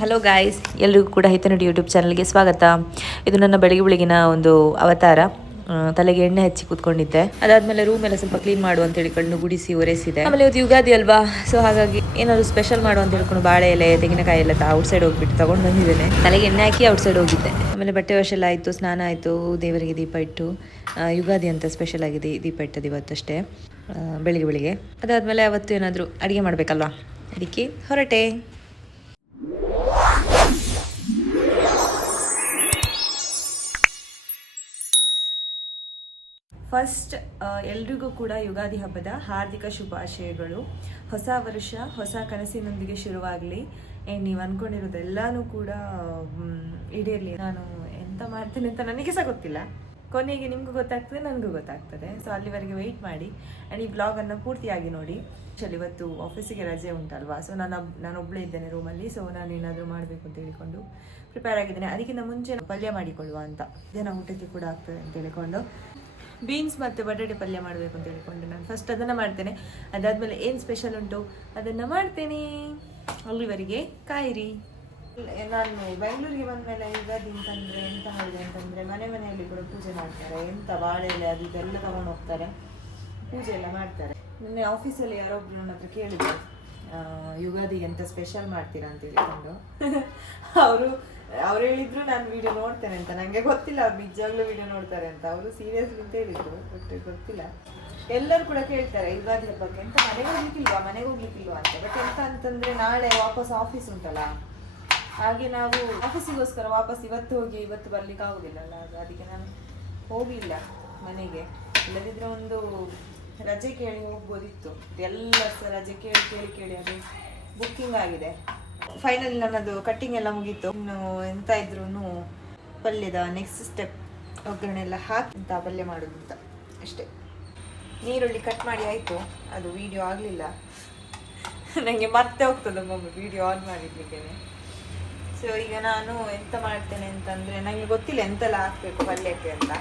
Hello guys, ಎಲ್ರಿಗೂ ಕೂಡ ಹಿತನುಡಿ YouTube ಚಾನಲ್ಗೆ ಸ್ವಾಗತ. ಇದು ನನ್ನ ಬೆಳಗಿನ ಒಂದು ಅವತಾರ. ತಲೆಗೆ ಎಣ್ಣೆ ಹಚ್ಚಿ ಕೂತ್ಕೊಂಡಿದ್ದೆ. ಅದಾದ್ಮೇಲೆ ರೂಮ್ ಎಲ್ಲ ಸ್ವಲ್ಪ ಕ್ಲೀನ್ ಮಾಡು ಅಂತ ಹೇಳಿಕೊಂಡು ಗುಡಿಸಿ ಒರೆಸಿದೆ. ಆಮೇಲೆ ಇವತ್ತು ಯುಗಾದಿ ಅಲ್ವಾ, ಸೊ ಹಾಗಾಗಿ ಏನಾದ್ರು ಸ್ಪೆಷಲ್ ಮಾಡು ಅಂತ ಹೇಳ್ಕೊಂಡು ಬಾಳೆ ಎಲೆ ತೆಂಗಿನಕಾಯಿ ಎಲ್ಲ ಔಟ್ ಸೈಡ್ ಹೋಗ್ಬಿಟ್ಟು ತಗೊಂಡು ಬಂದಿದ್ದೇನೆ. ತಲೆಗೆ ಎಣ್ಣೆ ಹಾಕಿ ಔಟ್ ಸೈಡ್ ಹೋಗಿದ್ದೆ. ಆಮೇಲೆ ಬಟ್ಟೆ ವಾಶ್ ಎಲ್ಲ ಆಯಿತು, ಸ್ನಾನ ಆಯಿತು, ದೇವರಿಗೆ ದೀಪ ಇಟ್ಟು. ಯುಗಾದಿ ಅಂತ ಸ್ಪೆಷಲ್ ಆಗಿದೆ, ದೀಪ ಇಟ್ಟದ್ದು ಇವತ್ತಷ್ಟೇ ಬೆಳಿಗ್ಗೆ. ಅದಾದ್ಮೇಲೆ ಅವತ್ತು ಏನಾದರೂ ಅಡುಗೆ ಮಾಡಬೇಕಲ್ವಾ, ಅದಕ್ಕೆ ಹೊರಟೆ. ಫಸ್ಟ್ ಎಲ್ರಿಗೂ ಕೂಡ ಯುಗಾದಿ ಹಬ್ಬದ ಹಾರ್ದಿಕ ಶುಭಾಶಯಗಳು. ಹೊಸ ವರ್ಷ ಹೊಸ ಕನಸಿನೊಂದಿಗೆ ಶುರುವಾಗಲಿ. ನೀವು ಅಂದ್ಕೊಂಡಿರೋದೆಲ್ಲನೂ ಕೂಡ ಈಡೇರಲಿ. ನಾನು ಎಂತ ಮಾಡ್ತೀನಿ ಅಂತ ನನಗೆ ಸಹ ಗೊತ್ತಿಲ್ಲ, ಕೊನೆಗೆ ನಿಮಗೂ ಗೊತ್ತಾಗ್ತದೆ, ನನಗೂ ಗೊತ್ತಾಗ್ತದೆ. ಸೊ ಅಲ್ಲಿವರೆಗೆ ವೆಯ್ಟ್ ಮಾಡಿ ಆ್ಯಂಡ್ ಈ ಬ್ಲಾಗನ್ನು ಪೂರ್ತಿಯಾಗಿ ನೋಡಿ. ಇವತ್ತು ಆಫೀಸಿಗೆ ರಜೆ ಉಂಟಲ್ವಾ, ಸೊ ನಾನು ಒಬ್ಬಳೇ ಇದ್ದೇನೆ ರೂಮಲ್ಲಿ. ಸೊ ನಾನು ಏನಾದರೂ ಮಾಡಬೇಕು ಅಂತ ಹೇಳಿಕೊಂಡು ಪ್ರಿಪೇರ್ ಆಗಿದ್ದೇನೆ. ಅದಕ್ಕಿಂತ ಮುಂಚೆ ಪಲ್ಯ ಮಾಡಿಕೊಳ್ಳುವ ಅಂತ, ದಿನ ಊಟಕ್ಕೆ ಕೂಡ ಆಗ್ತದೆ ಅಂತ ಹೇಳಿಕೊಂಡು ಬೀನ್ಸ್ ಮತ್ತು ಬಟಾಟೆ ಪಲ್ಯ ಮಾಡಬೇಕು ಅಂತ ಹೇಳಿಕೊಂಡು ನಾನು ಫಸ್ಟ್ ಅದನ್ನು ಮಾಡ್ತೇನೆ. ಅದಾದಮೇಲೆ ಏನು ಸ್ಪೆಷಲ್ ಉಂಟು ಅದನ್ನು ಮಾಡ್ತೇನೆ. ಅಲ್ಲಿವರೆಗೆ ಕಾಯಿರಿ. ನಾನು ಬೆಂಗಳೂರಿಗೆ ಬಂದಮೇಲೆ ಯುಗಾದಿ ಅಂತಂದರೆ ಎಂತ ಮಾಡಿದೆ ಅಂತಂದರೆ, ಮನೆಯಲ್ಲಿ ಕೂಡ ಪೂಜೆ ಮಾಡ್ತಾರೆ. ಎಂತ ಬಾಳೆ ಎಲೆ ಅದು ಇದೆಲ್ಲ ತಗೊಂಡು ಹೋಗ್ತಾರೆ, ಪೂಜೆ ಎಲ್ಲ ಮಾಡ್ತಾರೆ. ನಿನ್ನೆ ಆಫೀಸಲ್ಲಿ ಯಾರೊಬ್ರು ನನ್ನ ಹತ್ರ ಕೇಳಿದ್ರು, ಯುಗಾದಿಗೆ ಎಂತ ಸ್ಪೆಷಲ್ ಮಾಡ್ತೀರಾ ಅಂತ ಹೇಳಿಕೊಂಡು. ಅವ್ರು ಹೇಳಿದ್ರು ನಾನು ವಿಡಿಯೋ ನೋಡ್ತೇನೆ ಅಂತ. ನನಗೆ ಗೊತ್ತಿಲ್ಲ ಅವ್ರು ನಿಜವಾಗ್ಲೂ ವಿಡಿಯೋ ನೋಡ್ತಾರೆ ಅಂತ. ಅವರು ಸೀರಿಯಸ್ಲಿ ಅಂತ ಹೇಳಿದ್ರು, ಬಟ್ ಗೊತ್ತಿಲ್ಲ. ಎಲ್ಲರೂ ಕೂಡ ಕೇಳ್ತಾರೆ ಯುಗಾದಿ ಹಬ್ಬಕ್ಕೆ ಎಂತ ಮನೆಗೆ ಹೋಗ್ಲಿಕ್ಕಿಲ್ವಾ ಅಂತ. ಬಟ್ ಎಂತ ಅಂತಂದರೆ ನಾಳೆ ವಾಪಸ್ ಆಫೀಸ್ ಉಂಟಲ್ಲ, ಹಾಗೆ ನಾವು ಆಫೀಸಿಗೋಸ್ಕರ ವಾಪಸ್ ಇವತ್ತು ಹೋಗಿ ಇವತ್ತು ಬರ್ಲಿಕ್ಕೆ ಆಗೋದಿಲ್ಲಲ್ಲ, ಅದಕ್ಕೆ ನಾನು ಹೋಗಿಲ್ಲ ಮನೆಗೆ. ಇಲ್ಲದಿದ್ರೆ ಒಂದು ರಜೆ ಕೇಳಿ ಹೋಗ್ಬೋದಿತ್ತು. ಎಲ್ಲ ರಜೆ ಕೇಳಿ ಅದು ಬುಕ್ಕಿಂಗ್ ಆಗಿದೆ. ಫೈನಲ್ ನನ್ನದು ಕಟ್ಟಿಂಗ್ ಎಲ್ಲ ಮುಗೀತು. ಇನ್ನು ಎಂತ ಇದ್ರೂ ಪಲ್ಯದ ನೆಕ್ಸ್ಟ್ ಸ್ಟೆಪ್ ಒಗ್ಗರಣೆ ಎಲ್ಲ ಹಾಕಿ ಅಂತ ಪಲ್ಯ ಮಾಡೋದು ಅಂತ ಅಷ್ಟೇ. ನೀರುಳ್ಳಿ ಕಟ್ ಮಾಡಿ ಆಯಿತು, ಅದು ವಿಡಿಯೋ ಆಗಲಿಲ್ಲ ನನಗೆ, ಮತ್ತೆ ಹೋಗ್ತದೆ ಒಮ್ಮೊಮ್ಮೆ ವಿಡಿಯೋ ಆನ್ ಮಾಡಿರ್ಲಿಕ್ಕೆ. ಸೊ ಈಗ ನಾನು ಎಂತ ಮಾಡ್ತೇನೆ ಅಂತಂದರೆ, ನನಗೆ ಗೊತ್ತಿಲ್ಲ ಎಂತೆಲ್ಲ ಹಾಕಬೇಕು ಪಲ್ಯಕ್ಕೆ ಅಂತ.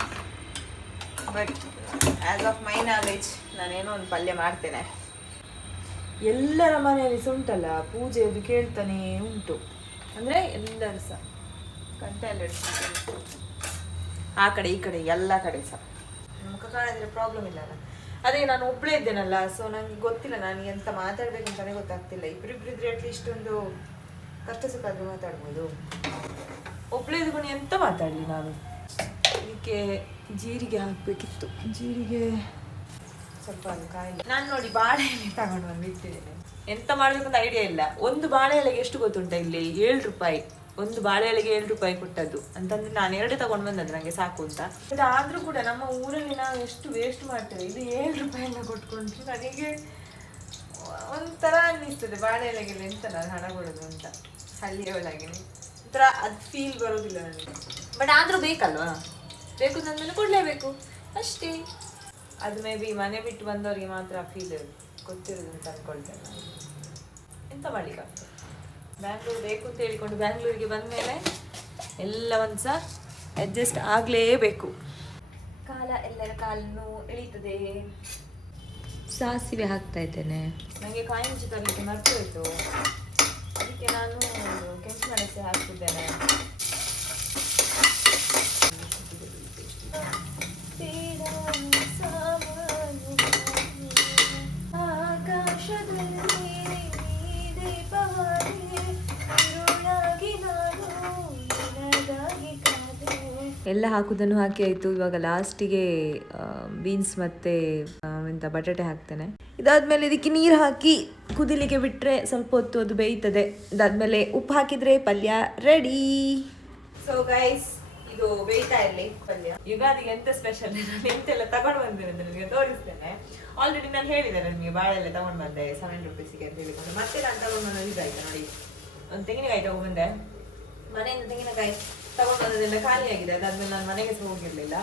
But as of my knowledge ನಾನೇನೋ ಒಂದು ಪಲ್ಯ ಮಾಡ್ತೇನೆ. ಎಲ್ಲರ ಮನೆಯಲ್ಲಿ ಸಹ ಉಂಟಲ್ಲ ಪೂಜೆ, ಅದು ಕೇಳ್ತಾನೆ ಉಂಟು. ಅಂದರೆ ಎಲ್ಲರೂ ಸಹ ಕಂಠ ಎಲ್ಲ ಇಡ್ತಾರೆ, ಆ ಕಡೆ ಈ ಕಡೆ ಎಲ್ಲ ಕಡೆ ಸಹ. ಮುಖ ಕಾಣಿದ್ರೆ ಪ್ರಾಬ್ಲಮ್ ಇಲ್ಲ ಅಲ್ಲ. ಅದೇ ನಾನು ಒಬ್ಬಳೇ ಇದ್ದೇನಲ್ಲ, ಸೊ ನನಗೆ ಗೊತ್ತಿಲ್ಲ ನಾನು ಎಂತ ಮಾತಾಡ್ಬೇಕು ಅಂತಲೇ ಗೊತ್ತಾಗ್ತಿಲ್ಲ. ಇಬ್ಬರಿದ್ರೆ ಅಟ್ಲೀಸ್ಟ್ ಒಂದು ಕಷ್ಟ ಸುಖ ಆದರೂ ಮಾತಾಡ್ಬೋದು. ಒಬ್ಬಳೇ ಇದ್ಕೊಂಡು ಎಂತ ಮಾತಾಡಲಿ ನಾನು. ಇದಕ್ಕೆ ಜೀರಿಗೆ ಹಾಕಬೇಕಿತ್ತು, ಜೀರಿಗೆ ಸ್ವಲ್ಪ ಕಾಯಿಲೆ. ನಾನು ನೋಡಿ ಬಾಳೆ ಎಲೆ ತಗೊಂಡು ಬಂದು ಇಟ್ಟಿದ್ದೇನೆ. ಎಂತ ಮಾಡಬೇಕು ಅಂತ ಐಡಿಯಾ ಇಲ್ಲ. ಒಂದು ಬಾಳೆ ಎಲೆಗೆ ಎಷ್ಟು ಗೊತ್ತುಂಟ, ಇಲ್ಲಿ 7 ರೂಪಾಯಿ. ಒಂದು ಬಾಳೆ ಎಲೆಗೆ 7 ರೂಪಾಯಿ ಕೊಟ್ಟದ್ದು ಅಂತಂದ್ರೆ ನಾನು 2 ತಗೊಂಡು ಬಂದದ್ದು ನನಗೆ ಸಾಕು ಅಂತ. ಬಟ್ ಆದರೂ ಕೂಡ ನಮ್ಮ ಊರಲ್ಲಿ ನಾವು ಎಷ್ಟು ವೇಸ್ಟ್ ಮಾಡ್ತೇವೆ. ಇದು 7 ರೂಪಾಯಿನ ಕೊಟ್ಕೊಂಡ್ರು ನನಗೆ ಒಂಥರ ಅನ್ನಿಸ್ತದೆ. ಬಾಳೆ ಎಲೆಗೆಲ್ಲ ಎಂತ ನಾನು ಹಣ ಕೊಡೋದು ಅಂತ ಹಳ್ಳಿಯ ಒಳಗೆ ಒಂಥರ ಅದು ಫೀಲ್ ಬರೋದಿಲ್ಲ ನನಗೆ. ಬಟ್ ಆದರೂ ಬೇಕಲ್ವಾ, ಬೇಕು ಅಂದಮೇಲೆ ಕೊಡಲೇಬೇಕು ಅಷ್ಟೇ. ಅದು ಮೇ ಬಿ ಮನೆ ಬಿಟ್ಟು ಬಂದವರಿಗೆ ಮಾತ್ರ ಫೀಲ್ ಗೊತ್ತಿರೋದು ಅಂತ ಅಂದ್ಕೊಳ್ತೇನೆ ನಾನು. ಎಂತ ಮಾಡಲಿಕ್ಕಾಗ್ತದೆ. ಬ್ಯಾಂಗ್ಳೂರು ಬೇಕು ಅಂತ ಹೇಳಿಕೊಂಡು ಬ್ಯಾಂಗ್ಳೂರಿಗೆ ಬಂದಮೇಲೆ ಎಲ್ಲ ಒಂದು ಸಹ ಅಡ್ಜಸ್ಟ್ ಆಗಲೇಬೇಕು. ಕಾಲ ಎಲ್ಲರ ಕಾಲನ್ನು ಎಳೀತದೆ. ಸಾಸಿವೆ ಹಾಕ್ತಾ ಇದ್ದೇನೆ. ನನಗೆ ಕಾಯಿ ಮುಂಚೆ ತರಲಿಕ್ಕೆ ಮರ್ತು ಹೋಯಿತು, ಅದಕ್ಕೆ ನಾನು ಕೆಂಪು ಮೆಣಸೆ ಹಾಕ್ತಿದ್ದೇನೆ. ಎಲ್ಲ ಹಾಕುವುದನ್ನು ಹಾಕಿ ಆಯಿತು. ಇವಾಗ ಲಾಸ್ಟಿಗೆ ಬೀನ್ಸ್ ಮತ್ತು ಎಂತ ಬಟಾಟೆ ಹಾಕ್ತೇನೆ. ಇದಾದಮೇಲೆ ಇದಕ್ಕೆ ನೀರು ಹಾಕಿ ಕುದಿಲಿಕ್ಕೆ ಬಿಟ್ಟರೆ ಸ್ವಲ್ಪ ಹೊತ್ತು ಅದು ಬೇಯ್ತದೆ. ಇದಾದಮೇಲೆ ಉಪ್ಪು ಹಾಕಿದರೆ ಪಲ್ಯ ರೆಡಿ. ಸೊ ಗೈಸ್, ಇದು ಬೇಯ್ತಾ ಇರಲಿ ಪಲ್ಯ. ಯುಗಾದಿಗೆ ಎಂತ ಸ್ಪೆಷಲ್ ಎಂತೆಲ್ಲ ತಗೊಂಡು ಬಂದಿರೋದು ನಿಮಗೆ ತೋರಿಸ್ತೇನೆ. ಆಲ್ರೆಡಿ ನಾನು ಹೇಳಿದ್ದೇನೆ ನಿಮಗೆ, ಬಾಳೆಲ್ಲ ತಗೊಂಡು ಬಂದೆ 7 ರೂಪೀಸಿಗೆ ಅಂತ ಹೇಳಿಕೊಂಡು. ಮತ್ತೆ ನಾನು ತಗೊಂಡು ಬಂದು ಇದಾಯ್ತು ನೋಡಿ, ಒಂದು ತೆಂಗಿನಕಾಯಿ ತಗೊಂಡ್ಬಂದೆ. ಮನೆಯಿಂದ ತೆಂಗಿನಕಾಯಿ ತಗೊಂಡು ಬಂದದೆಲ್ಲ ಖಾಲಿ ಆಗಿದೆ. ಅದಾದ್ಮೇಲೆ ನಾನು ಮನೆಗೆ ಸಹ ಹೋಗಿರ್ಲಿಲ್ಲ,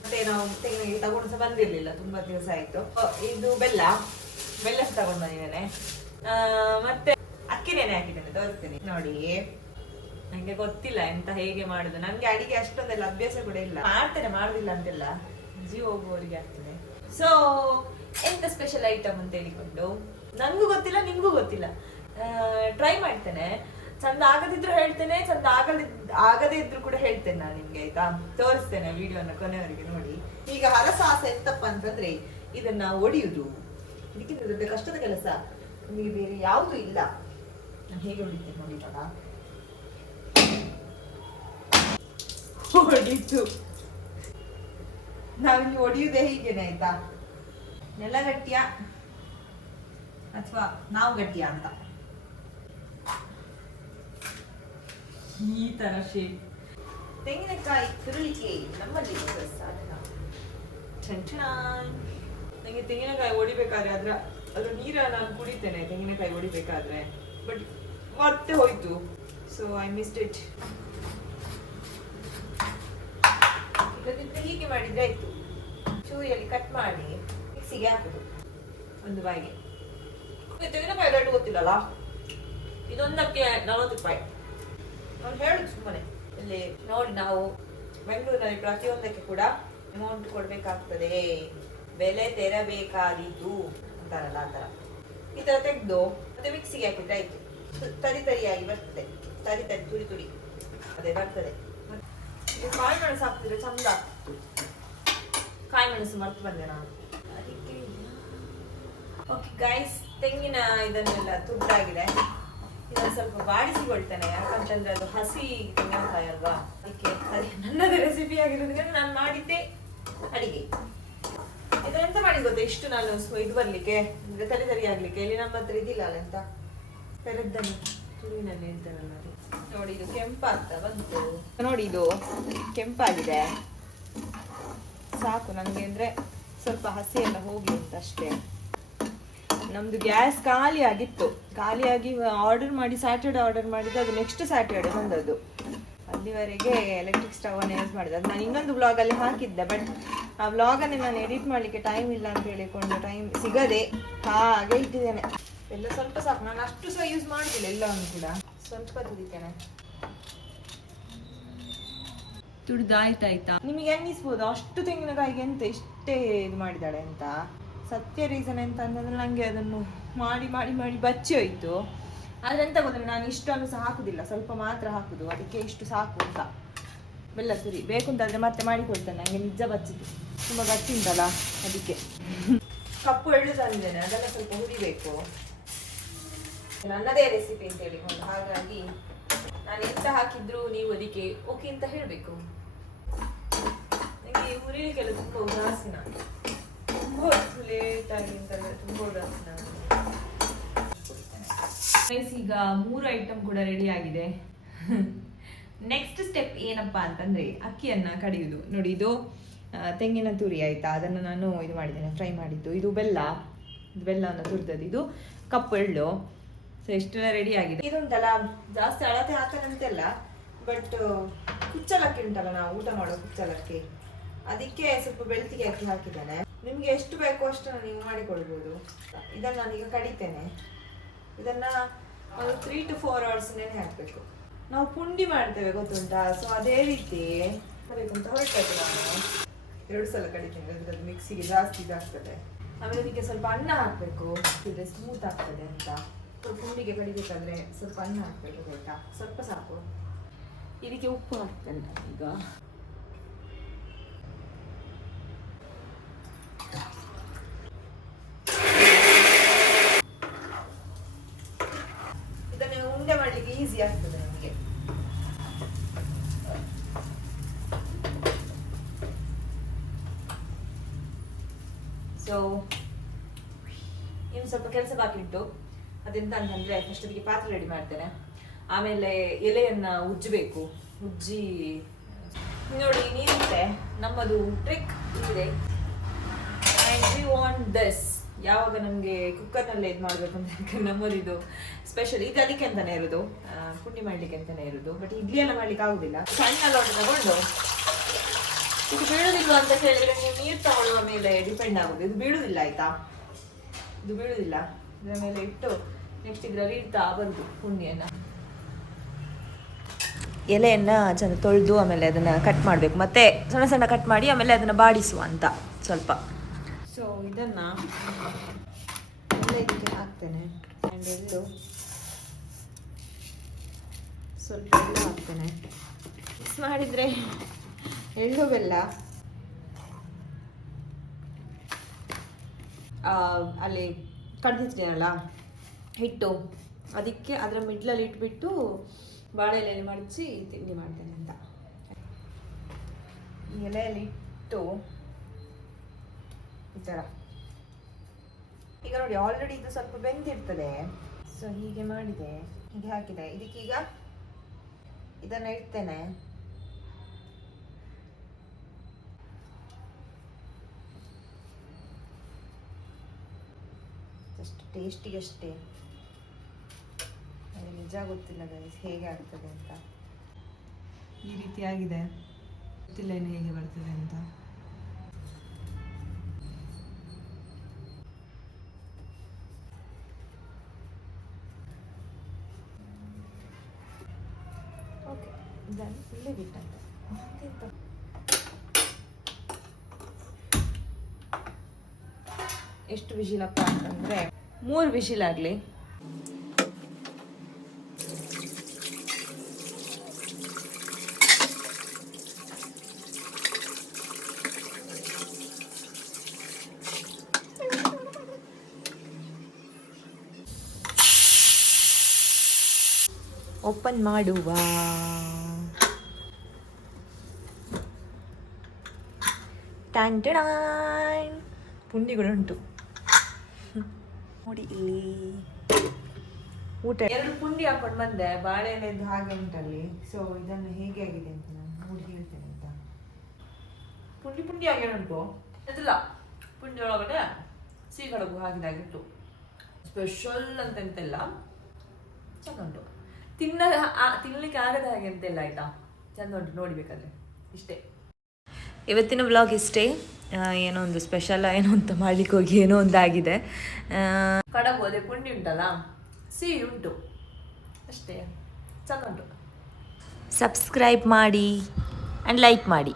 ಮತ್ತೆ ನಾವು ತೆಂಗಿನಕಾಯಿ ತಗೊಂಡು ಸಹ ಬಂದಿರಲಿಲ್ಲ, ತುಂಬಾ ದಿವಸ ಆಯಿತು. ಇದು ಬೆಲ್ಲ ಸಹ ತಗೊಂಡು ಬಂದಿದ್ದೇನೆ. ಮತ್ತೆ ಅಕ್ಕಿ ನೆನೆ ಹಾಕಿದ್ದೇನೆ, ತೋರಿಸ್ತೇನೆ ನೋಡಿ. ನನಗೆ ಗೊತ್ತಿಲ್ಲ ಎಂತ ಹೇಗೆ ಮಾಡುದು. ನನಗೆ ಅಡಿಗೆ ಅಷ್ಟೊಂದೆಲ್ಲ ಅಭ್ಯಾಸ ಕೂಡ ಇಲ್ಲ. ಮಾಡ್ತೇನೆ, ಮಾಡುದಿಲ್ಲ ಅಂತೆಲ್ಲ, ಜೀವ ಹೋಗುವವರಿಗೆ ಆಗ್ತದೆ. ಸೊ ಎಂತ ಸ್ಪೆಷಲ್ ಐಟಮ್ ಅಂತ ಹೇಳಿಕೊಂಡು ನನಗೂ ಗೊತ್ತಿಲ್ಲ, ನಿಮಗೂ ಗೊತ್ತಿಲ್ಲ. ಟ್ರೈ ಮಾಡ್ತೇನೆ. ಚಂದ ಆಗದಿದ್ರು ಹೇಳ್ತೇನೆ, ಚಂದ ಆಗದೇ ಇದ್ರು ಕೂಡ ಹೇಳ್ತೇನೆ ನಾನು ನಿಮ್ಗೆ, ಆಯ್ತಾ? ತೋರಿಸ್ತೇನೆ ವಿಡಿಯೋನ ಕೊನೆಯವರೆಗೆ ನೋಡಿ. ಈಗ ಹರಸಾಹಸ ಎಂತಪ್ಪ ಅಂತಂದ್ರೆ ಇದನ್ನ ಒಡೆಯುದು, ಇದಕ್ಕಿಂತ ದೊಡ್ಡ ಕಷ್ಟದ ಕೆಲಸ ನಿಮಗೆ ಬೇರೆ ಯಾವುದು ಇಲ್ಲ. ನಾನು ಹೇಗೆ ಹೊಡಿತೇನೆ ನೋಡಿ. ಇವಾಗ ಹೊಡಿತು. ನಾವಿಲ್ಲಿ ಹೊಡಿಯುವುದೇ ಹೀಗೇನೆ, ಆಯ್ತಾ? ನೆಲ ಗಟ್ಟಿಯ ಅಥವಾ ನಾವು ಗಟ್ಟಿಯ ಅಂತ ಈ ತರ ಶೇಪ್. ತೆಂಗಿನಕಾಯಿ ತುರುಳಿಕೆ ನಮ್ಮಲ್ಲಿ ಸಾಧನ. ನಂಗೆ ತೆಂಗಿನಕಾಯಿ ಹೊಡಿಬೇಕಾದ್ರೆ ಅದ್ರ ನೀರ ನಾನು ಕುಡಿತೇನೆ ತೆಂಗಿನಕಾಯಿ ಹೊಡಿಬೇಕಾದ್ರೆ, ಬಟ್ ಮತ್ತೆ ಹೋಯ್ತು. So I missed it. ಹೀಗೆ ಮಾಡಿದ್ರೆ ಆಯ್ತು. ಚೂರಿಯಲ್ಲಿ ಕಟ್ ಮಾಡಿ ಮಿಕ್ಸಿಗೆ ಹಾಕುದು ಒಂದು ಬಾಯಿಗೆ. ತೆಂಗಿನಕಾಯಿ ರೇಟ್ ಗೊತ್ತಿಲ್ಲಲ್ಲ, ಇದೊಂದಕ್ಕೆ 40 ರೂಪಾಯಿ. ನಾನು ಹೇಳುದು ಸುಮ್ಮನೆ. ಇಲ್ಲಿ ನೋಡಿ, ನಾವು ಬೆಂಗಳೂರಿನಲ್ಲಿ ಪ್ರತಿಯೊಂದಕ್ಕೆ ಕೂಡ ಅಮೌಂಟ್ ಕೊಡ್ಬೇಕಾಗ್ತದೆ, ಬೆಲೆ ತೆರಬೇಕಾದೀತು ಅಂತಾರಲ್ಲ ಆ ತರ. ಈ ತರ ತೆಗೆದು ಮತ್ತೆ ಮಿಕ್ಸಿಗೆ ಹಾಕಿದ್ರೆ ಆಯ್ತು. ತರಿ ತರಿಯಾಗಿ ಬರ್ತದೆ, ತರಿ ತರಿ ತುರಿ ತುರಿ ಅದೇ ಬರ್ತದೆ. ಕಾಯಿ ಮೆಣಸು ಹಾಕ್ತಿದ್ರೆ ಚಂದ ಆಗ್ತಿತ್ತು. ಕಾಯಿ ಮೆಣಸು ಮರ್ತು ಬಂದೆ ನಾನು ಅದಕ್ಕೆ. ಓಕೆ ಗೈಸ್, ತೆಂಗಿನ ಇದನ್ನೆಲ್ಲ ತುದ್ದಾಗಿದೆ. ಇದನ್ನು ಸ್ವಲ್ಪ ಬಾಡಿಸಿಕೊಳ್ತೇನೆ, ಯಾಕಂತಂದ್ರೆ ಅದು ಹಸಿ ತೆಂಗಿನಕಾಯಿ ಅಲ್ವಾ, ಅದಕ್ಕೆ ನನ್ನದೇ ರೆಸಿಪಿ ಆಗಿರೋದ್ರಿಂದ ನಾನು ಮಾಡಿದ್ದೆ ಅಡಿಗೆ. ಇದೆಂತ ಮಾಡಿ ಗೊತ್ತಾ, ಇಷ್ಟು ನಾನು ಇದು ಬರ್ಲಿಕ್ಕೆ ಅಂದ್ರೆ ತರಿ ತರಿ ಆಗ್ಲಿಕ್ಕೆ. ಇಲ್ಲಿ ನಮ್ಮ ಹತ್ರ ಇದಿಲ್ಲ ಅಲ್ಲ ಅಂತ ತೆರೆದ್ದನ್ನು ತುಳಿನಲ್ಲಿ ಇರ್ತಾರಲ್ಲ ಅದು. ನೋಡಿ ಇದು ಕೆಂಪಾಗ್ತಾ ಬಂತು. ನೋಡಿ ಇದು ಕೆಂಪಾಗಿದೆ, ಸಾಕು ನನಗೆ. ಅಂದ್ರೆ ಸ್ವಲ್ಪ ಹಸಿ ಎಲ್ಲ ಹೋಗಿ ಅಂತ ಅಷ್ಟೇ. ನಮ್ದು ಗ್ಯಾಸ್ ಖಾಲಿಯಾಗಿ ಆರ್ಡರ್ ಮಾಡಿ ಸ್ಯಾಟರ್ಡೆ ಆರ್ಡರ್ ಮಾಡಿದ್ದು, ಅದು ನೆಕ್ಸ್ಟ್ ಸ್ಯಾಟರ್ಡೆ ಬಂದದ್ದು. ಅಲ್ಲಿವರೆಗೆ ಎಲೆಕ್ಟ್ರಿಕ್ ಸ್ಟವ್ ಅನ್ನು ಯೂಸ್ ಮಾಡಿದೆ. ಅದು ನಾನು ಇನ್ನೊಂದು ವ್ಲಾಗಲ್ಲಿ ಹಾಕಿದ್ದೆ, ಬಟ್ ಆ ವ್ಲಾಗನ್ನೇ ನಾನು ಎಡಿಟ್ ಮಾಡಲಿಕ್ಕೆ ಟೈಮ್ ಇಲ್ಲ ಅಂತ ಹೇಳಿಕೊಂಡು ಟೈಮ್ ಸಿಗದೆ ಹಾಗೆ ಇಟ್ಟಿದ್ದೇನೆ. ಎಲ್ಲ ಸ್ವಲ್ಪ ಸಾಕು, ನಾನು ಅಷ್ಟು ಸಹ ಯೂಸ್ ಮಾಡುದಿಲ್ಲ ಎಲ್ಲವನ್ನು ಕೂಡ. ಸ್ವಲ್ಪ ತುಡಿತೇನೆ. ತುಡ್ದಾಯ್ತಾಯ್ತಾ? ನಿಮಗೆ ಅನ್ನಿಸ್ಬೋದು ಅಷ್ಟು ತೆಂಗಿನಕಾಯಿಗೆ ಎಂತ ಇಷ್ಟೇ ಇದು ಮಾಡಿದಾಳೆ ಅಂತ. ಸತ್ಯ ರೀಸನ್ ಎಂತ ಅಂತಂದ್ರೆ ನಂಗೆ ಅದನ್ನು ಮಾಡಿ ಮಾಡಿ ಮಾಡಿ ಬಚ್ಚಿ ಹೋಯ್ತು. ಆದ್ರೆ ಎಂತ ಗೊತ್ತಿಲ್ಲ, ನಾನು ಇಷ್ಟನ್ನು ಸಹ ಹಾಕುದಿಲ್ಲ, ಸ್ವಲ್ಪ ಮಾತ್ರ ಹಾಕುದು. ಅದಕ್ಕೆ ಇಷ್ಟು ಸಾಕು ಅಂತ. ಬೆಲ್ಲ ತುರಿ ಬೇಕು ಅಂತಂದ್ರೆ ಮತ್ತೆ ಮಾಡಿಕೊಳ್ತೇನೆ, ನಂಗೆ ನಿಜ ಬಚ್ಚಿದ್ದು ತುಂಬಾ ಗಟ್ಟಿ ಉಂಟಲ್ಲ ಅದಕ್ಕೆ. ಕಪ್ಪು ಎಳ್ಳು ತಂದಿದ್ದೇನೆ, ಅದೆಲ್ಲ ಸ್ವಲ್ಪ ಹುರಿಬೇಕು. ನನ್ನದೇ ರೆಸಿಪಿ ಅಂತ ಹೇಳಿಕೊಂಡು, ಹಾಗಾಗಿ ನಾನು ಎಂತ ಹಾಕಿದ್ರು ನೀವು ಅದಕ್ಕೆ ಓಕೆ ಅಂತ ಹೇಳ್ಬೇಕು. ನನಗೆ ಹುರಿಲಿಕ್ಕೆಲ್ಲ ತುಂಬಾ ಉದಾಸೀನ, ತುಂಬಾ ಲೇಟ್ ಆಗಿ ಅಂತಂದ್ರೆ ತುಂಬಾ ಉದಾಸೀನ. ಈಗ 3 ಐಟಮ್ ಕೂಡ ರೆಡಿ ಆಗಿದೆ. ನೆಕ್ಸ್ಟ್ ಸ್ಟೆಪ್ ಏನಪ್ಪಾ ಅಂತಂದ್ರೆ ಅಕ್ಕಿಯನ್ನ ಕಡಿಯುವುದು. ನೋಡಿ ಇದು ತೆಂಗಿನ ತುರಿ ಆಯ್ತಾ, ಅದನ್ನು ನಾನು ಇದು ಮಾಡಿದ್ದೇನೆ, ಫ್ರೈ ಮಾಡಿದ್ದು. ಇದು ಬೆಲ್ಲವನ್ನು ತುರಿದದ್ದು. ಇದು ಕಪ್ಪು ಎಳ್ಳು. ಸೊ ಇಷ್ಟೆಲ್ಲ ರೆಡಿ ಆಗಿದೆ. ಇದುಂಟಲ್ಲ, ಜಾಸ್ತಿ ಅಳತೆ ಹಾಕದಂತೆಲ್ಲ, ಬಟ್ ಕುಚ್ಚಲಕ್ಕಿ ಉಂಟಲ್ಲ, ನಾವು ಊಟ ಮಾಡೋ ಕುಚ್ಚಲಕ್ಕಿ, ಅದಕ್ಕೆ ಸ್ವಲ್ಪ ಬೆಳ್ತಿಗೆ ಅಕ್ಕಿ ಹಾಕಿದ್ದೇನೆ. ನಿಮ್ಗೆ ಎಷ್ಟು ಬೇಕೋ ಅಷ್ಟನ್ನು ನೀವು ಮಾಡಿಕೊಳ್ಬೋದು. ಇದನ್ನ ನಾನೀಗ ಕಡಿತೇನೆ. ಇದನ್ನ ಒಂದು 3 to 4 hours ನೆನೆ ಹಾಕ್ಬೇಕು. ನಾವು ಪುಂಡಿ ಮಾಡ್ತೇವೆ ಗೊತ್ತುಂಟಾ, ಸೊ ಅದೇ ರೀತಿ ಬೇಕು ಅಂತ ಹೊರಟದ್ದು. ನಾನು 2 ಸಲ ಕಡಿತೇನೆ, ಅದ್ರದ್ದು ಮಿಕ್ಸಿಗೆ ಜಾಸ್ತಿ ಇದಾಗ್ತದೆ. ಆಮೇಲೆ ಇದಕ್ಕೆ ಸ್ವಲ್ಪ ಅನ್ನ ಹಾಕ್ಬೇಕು, ಇದು ಸ್ಮೂತ್ ಆಗ್ತದೆ ಅಂತ. ಪುಂಡಿಗೆ ಕಡಿಬೇಕಾದ್ರೆ ಸ್ವಲ್ಪ ಅನ್ನ ಹಾಕ್ಬೇಕು, ಗೊತ್ತಾ? ಸ್ವಲ್ಪ ಸಾಕು. ಇದಕ್ಕೆ ಉಪ್ಪು ಹಾಕ್ತೇನೆ ಈಗ. ಇದನ್ನು ಉಂಡೆ ಮಾಡ್ಲಿಕ್ಕೆ ಈಸಿ ಆಗ್ತದೆ ನಮಗೆ. ಸೊ ಇನ್ನು ಸ್ವಲ್ಪ ಕೆಲಸ ಬಾಕಿ ಉಂಟು. ಅದೆಂತ ಅಂತಂದ್ರೆ, ಫಸ್ಟ್ ಅದಕ್ಕೆ ಪಾತ್ರೆ ರೆಡಿ ಮಾಡ್ತೇನೆ. ಆಮೇಲೆ ಎಲೆಯನ್ನ ಉಜ್ಜಬೇಕು. ಉಜ್ಜಿ ನೋಡಿ, ನೀರಿದೆ, ನಮ್ಮದು ಟ್ರಿಕ್ ಇದೆ. And we want this. ಯಾವಾಗ ನಮಗೆ ಕುಕ್ಕರ್ನಲ್ಲೇ ಇದು ಮಾಡಬೇಕು ಅಂತ ನಮ್ಮದು ಇದು ಸ್ಪೆಷಲ್. ಇದು ಅದಕ್ಕೆ ಅಂತಾನೆ ಇರೋದು, ಪುಂಡಿ ಮಾಡ್ಲಿಕ್ಕೆ ಅಂತಾನೆ ಇರೋದು. ಬಟ್ ಇಡ್ಲಿ ಎಲ್ಲ ಮಾಡ್ಲಿಕ್ಕೆ ಆಗುದಿಲ್ಲ. ಸಣ್ಣ ಲೋಟ ತಗೊಂಡು, ಇದು ಬೀಳುದಿಲ್ಲ ಅಂತ ಹೇಳಿದ್ರೆ ನೀವು ನೀರು ತಗೊಳ್ಳುವ ಮೇಲೆ ಡಿಪೆಂಡ್ ಆಗುದು. ಇದು ಬೀಳುದಿಲ್ಲ ಆಯ್ತಾ, ಇದು ಬೀಳುದಿಲ್ಲ. ಇದರ ಮೇಲೆ ಇಟ್ಟು ನೆಕ್ಸ್ಟ್ ಇದರಲ್ಲಿ ಇಡ್ತಾ ಬರುದು ಪುಂಡಿಯನ್ನ. ಎಲೆಯನ್ನ ಚೆನ್ನಾಗಿ ತೊಳೆದು ಆಮೇಲೆ ಅದನ್ನ ಕಟ್ ಮಾಡಬೇಕು. ಮತ್ತೆ ಸಣ್ಣ ಸಣ್ಣ ಕಟ್ ಮಾಡಿ ಆಮೇಲೆ ಅದನ್ನ ಬಾಡಿಸುವ ಅಂತ ಸ್ವಲ್ಪ. ಸೊ ಇದನ್ನ ಎಲ್ಲ ಇದಕ್ಕೆ ಹಾಕ್ತೇನೆ. ಆ್ಯಂಡ್ ಎಳ್ಳು ಸ್ವಲ್ಪ ಎಳ್ಳು ಹಾಕ್ತೇನೆ. ಮಿಕ್ಸ್ ಮಾಡಿದರೆ ಎಳ್ಳು ಬೆಲ್ಲ ಅಲ್ಲಿ ಕಡ್ದಿರ್ತೀನಲ್ಲ ಹಿಟ್ಟು, ಅದಕ್ಕೆ ಅದರ ಮಿಡ್ಲಲ್ಲಿ ಇಟ್ಬಿಟ್ಟು ಬಾಳೆ ಎಲೆಯಲ್ಲಿ ಮಡಚಿ ತಿಂಡಿ ಮಾಡ್ತೇನೆ ಅಂತ. ಈ ಎಲೆಯಲ್ಲಿ ಇಟ್ಟು ಈ ಥರ ಈಗ ನೋಡಿ ಆಲ್ರೆಡಿ ಇದು ಸ್ವಲ್ಪ ಬೆಂದಿರ್ತದೆ. ಸೊ ಹೀಗೆ ಮಾಡಿದೆ, ಹೀಗೆ ಹಾಕಿದೆ. ಇದಕ್ಕೀಗ ಇದನ್ನ ಇಡ್ತೇನೆ. ಜಸ್ಟ್ ಟೇಸ್ಟಿಗಷ್ಟೇ, ನನಗೆ ನಿಜ ಗೊತ್ತಿಲ್ಲ ಗೈಸ್ ಹೇಗೆ ಆಗ್ತದೆ ಅಂತ. ಈ ರೀತಿ ಆಗಿದೆ, ಗೊತ್ತಿಲ್ಲ ಇನ್ನು ಹೇಗೆ ಬರ್ತದೆ ಅಂತ. ಓಕೆ, ಇದನ್ನು ಇಲ್ಲೇ ಬಿಟ್ಟಂತೆ. ಎಷ್ಟು ವಿಶಿಲಪ್ಪ ಅಂತಂದರೆ 3 ವಿಶಿಲಾಗಲಿ. ಓಪನ್ ಮಾಡುವ. ಟ್ಯಾಂಟಡಾನ್, ಪುಂಡಿಗಳುಂಟು ನೋಡಿ ಇಲ್ಲಿ. ಊಟ 2 ಪುಂಡಿ ಹಾಕೊಂಡು ಬಂದೆ, ಬಾಳೆಎಲೆದು ಹಾಗೆ ಉಂಟಲ್ಲಿ. ಸೊ ಇದನ್ನು ಹೇಗೆ ಆಗಿದೆ ಅಂತ ನಾನು ನೋಡಿ ಹೇಳ್ತೇನೆ ಅಂತ. ಪುಂಡಿ ಪುಂಡಿ ಹಾಗೆ ಉಂಟು, ಅದಿಲ್ಲ ಪುಂಡಿ ಒಳಗಡೆ ಸಿಹಿಗಡಬು ಹಾಕಿದಾಗಿತ್ತು. ಸ್ಪೆಷಲ್ ಅಂತೆಂತೆಲ್ಲ ಚಂದ ಉಂಟು, ತಿನ್ನಲಿಕ್ಕೆ ಆಗದ ಹಾಗೆ ಅಂತೆಲ್ಲ ಆಯ್ತಾ, ಚಂದ ಉಂಟು ನೋಡ್ಬೇಕಾದ್ರೆ. ಇಷ್ಟೇ ಇವತ್ತಿನ ವ್ಲಾಗ್. ಇಷ್ಟೇ, ಏನೋ ಒಂದು ಸ್ಪೆಷಲ್ ಏನೋ ಅಂತ ಮಾಡ್ಲಿಕ್ಕೆ ಹೋಗಿ ಏನೋ ಒಂದು ಆಗಿದೆ. ಕಡಬು ಅದೇ ಪುಂಡಿ ಉಂಟಲ್ಲ, ಸಿಹಿ ಉಂಟು ಅಷ್ಟೇ, ಚಂದ ಉಂಟು. ಸಬ್ಸ್ಕ್ರೈಬ್ ಮಾಡಿ ಆ್ಯಂಡ್ ಲೈಕ್ ಮಾಡಿ.